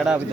ಎಡ ಬಿದ್ದ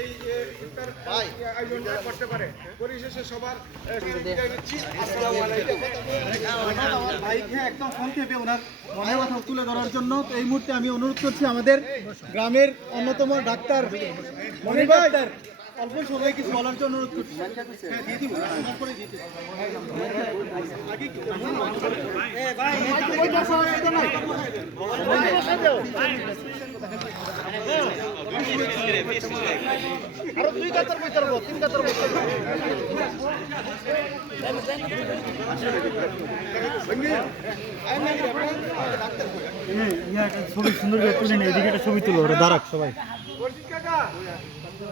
পরিশেষে সবার ভাইকে একদম সংক্ষেপে ওনার মনের কথা তুলে ধরার জন্য এই মুহূর্তে আমি অনুরোধ করছি আমাদের গ্রামের অন্যতম ডাক্তার মনির ডাক্তার অল্প কিছু বলার জন্য অনুরোধ করছি হ্যাঁ, ছবি সুন্দর করে তুলে নে এদিকে ছবি তুলো দাঁড়াক সবাই তুই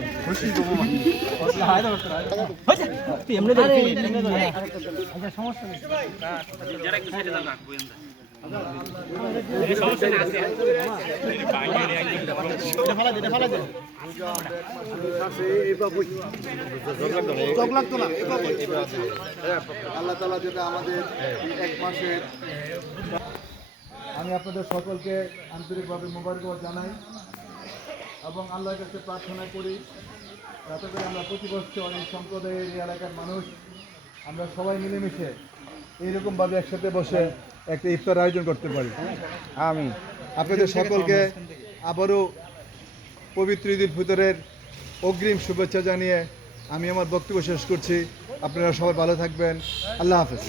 আমাদের এক আমি আপনাদের সকলকে আন্তরিকভাবে মোবারকবাদ জানাই এবং আল্লাহর কাছে প্রার্থনা করি যাতে করে আমরা প্রতি বছর এই সম্প্রদায়ের এলাকার মানুষ, আমরা সবাই মিলেমিশে এইরকমভাবে একসাথে বসে একটা ইফতার আয়োজন করতে পারি। আমি আপনাদের সকলকে আবারও পবিত্র ঈদ উল ফিতরের অগ্রিম শুভেচ্ছা জানিয়ে আমি আমার বক্তব্য শেষ করছি। আপনারা সবাই ভালো থাকবেন। আল্লাহ হাফেজ।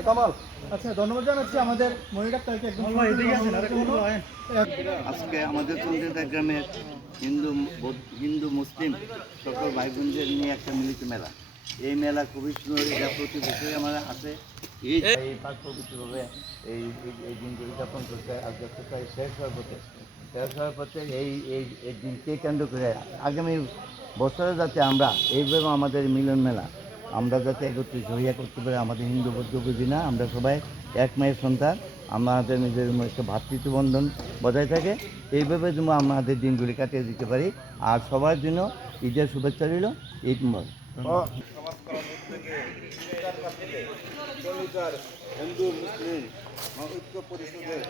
কামাল আচ্ছা ধন্যবাদ জানাচ্ছি। আমাদের একদম আজকে আমাদের চন্দ্রিতা গ্রামের হিন্দু বৌদ্ধ- হিন্দু মুসলিম সকল ভাই বোনদের নিয়ে একটা মিলিত মেলা। এই মেলা খুবই সুন্দর এটা প্রতি বছরই আমাদের আছে এই এই পাক পবিত্রভাবে এই এই- এই দিনগুলি উদযাপন করতে আজকে প্রায় শেষ হওয়ার পথে শেষ হওয়ার পথে এই এই এই দিনকে কেন্দ্র করে আগামী বছরে যাতে আমরা এইভাবে আমাদের মিলন মেলা আমরা যাতে একত্রিত হইয়া করতে পারি আমাদের হিন্দু বৌদ্ধ বুঝি না আমরা সবাই এক মায়ের সন্তান আমাদের নিজের মধ্যে ভাতৃত্ব বন্ধন বজায় থাকে। এইভাবে যেন আমাদের দিনগুলি কাটিয়ে দিতে পারি। আর সবার জন্য ঈদের শুভেচ্ছা রইল। ঈদ মর হিন্দু মুসলিম ঐক্য পরিষদের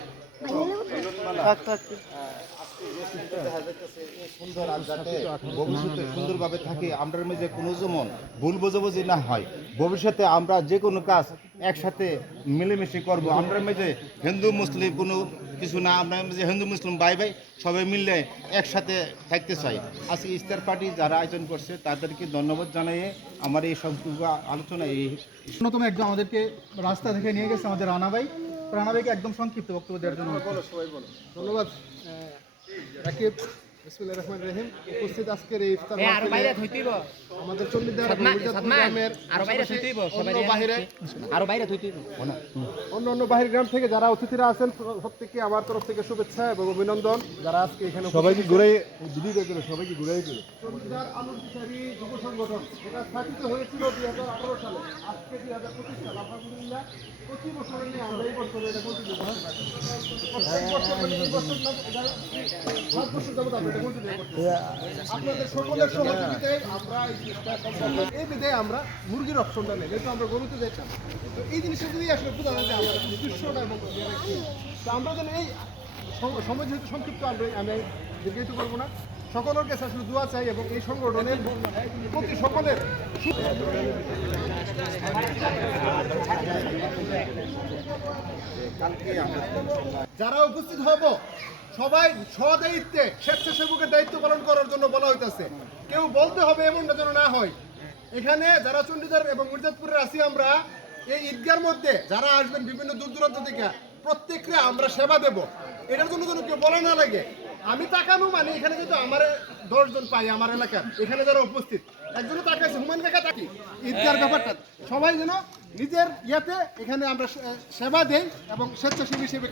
সুন্দর যাতে ভবিষ্যতে সুন্দরভাবে থাকে আমরা যে কোনো যেমন ভুল বোঝাবুঝি না হয়। ভবিষ্যতে আমরা যে কোনো কাজ একসাথে মিলেমিশে করব। আমরা যে হিন্দু মুসলিম কোনো কিছু না আমরা যে হিন্দু মুসলিম ভাই ভাই সবাই মিললে একসাথে থাকতে চাই। আজকে ইস্তার পার্টি যারা আয়োজন করছে তাদেরকে ধন্যবাদ জানিয়ে আমার এই সংক্ষিপ্ত আলোচনা এই অন্যতম একজন আমাদেরকে রাস্তা থেকে নিয়ে গেছে আমাদের রানা ভাই। রানা ভাইকে একদম সংক্ষিপ্ত বক্তব্য দেওয়ার জন্য বলো সবাই বলো। ধন্যবাদ। রাকিব বিসমিল্লাহির রহমানির রহিম। উপস্থিত আজকের এই ইফতার আমাদের চন্ডিদার গ্রামের আরও বাইরে অন্য অন্য বাহির গ্রাম থেকে যারা অতিথিরা আছেন প্রত্যেককে আমার তরফ থেকে শুভেচ্ছা এবং অভিনন্দন। যারা আজকে এখানে সবাইকে ঘুরে দিদি করে সবাইকে ঘুরে বিচারী যুব সংগঠন এটা স্থাপিত হয়েছিল দুই হাজার আঠারো সালে। আজকে দুই হাজার পঁচিশ সাল আলহামদুলিল্লাহ পঁচিশ বছরের নিয়ে আমরা এই বছর এটা কন্টিনিউ করতে প্রত্যেক বছর মানে বছর সাত বছর যাবত আমরা এই আমরা মুরগির অপশনটা নেই, যেহেতু আমরা গরুতে যাইতাম। তো এই জিনিসটা যদি আসলে যায় আমরা আমরা যেন এই সম- সময় যেহেতু সংক্ষিপ্ত, আমরা আমি দীর্ঘায়িত করব না সকলের কাছে আসলে দোয়া চাই এবং এই সংগঠনের প্রতি সকলের যারা উপস্থিত হব, সবাই স্বদায়িত্বে স্বেচ্ছাসেবকের দায়িত্ব পালন করার জন্য বলা হইতেছে। কেউ বলতে হবে এমনটা যেন না হয়। এখানে যারা চণ্ডীদার এবং মির্জাদপুরের আছি আমরা, এই ঈদগার মধ্যে যারা আসবেন বিভিন্ন দূর দূরান্ত থেকে, প্রত্যেককে আমরা সেবা দেব। এটার জন্য যেন কেউ বলা না লাগে। আমি তাকানো মানে এখানে যেহেতু আমার দশজন পাই আমার এলাকার এখানে যারা উপস্থিত একজন তাকাইছে হুমান কাকা তাকি। ঈদগার ব্যাপারটা। সবাই যেন নিজের ইয়াতে এখানে আমরা সেবা দেই এবং স্বেচ্ছাসেবী হিসেবে